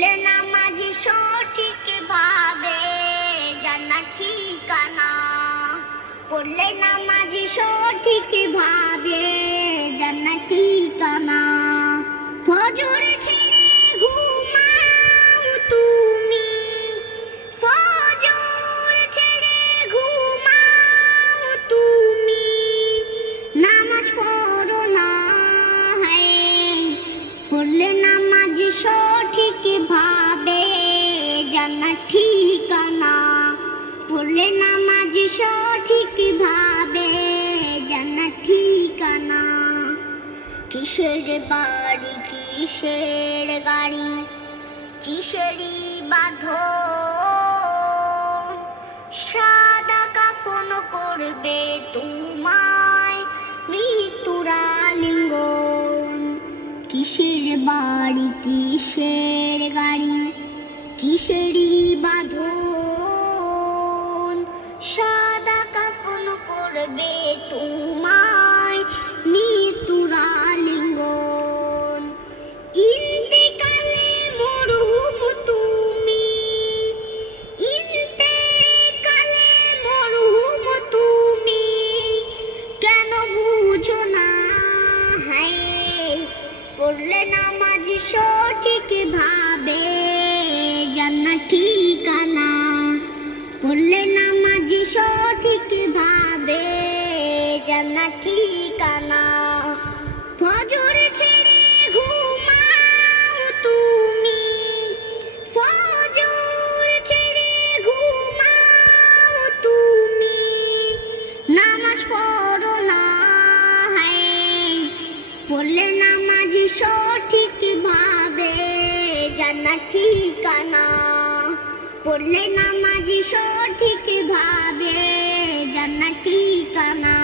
নামাজি সঠিক ভাবে জানা ঠিকানা। পড়লে নামাজি সঠিক ভাবে কিসের বাড়ি, কিসের গাড়ি? কিসেরই বাঁধ সাদা কাফন করবে তোমায় মৃত্যুরা লিঙ্গন কিসের বাড়ি, কিসের গাড়ি? কিসেরই বাঁধন? সাদা কাফন করবে তোমায় পড়লে নামাজ সঠিক ভাবে জান্নাত ঠিকানা। পড়লে নামাজ সঠিক ভাবে জান্নাত জানা ঠিকানা। পড়লে নামাজ সঠিক ভাবে জানা ঠিকানা।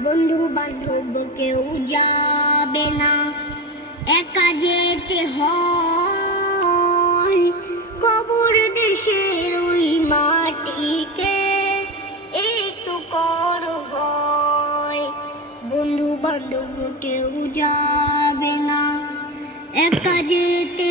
বন্ধু বান্ধব কেউ যাবে না, একা যেতে হয়। কবর দেশের ওই মাটিকে একটু কর হয়। বন্ধু বান্ধব কেউ যাবে না। একা যেতে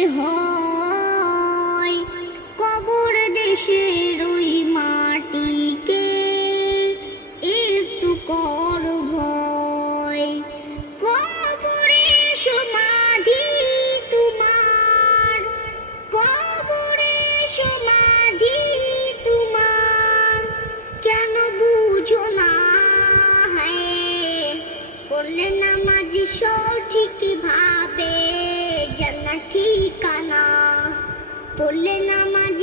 পড়লে নামাজ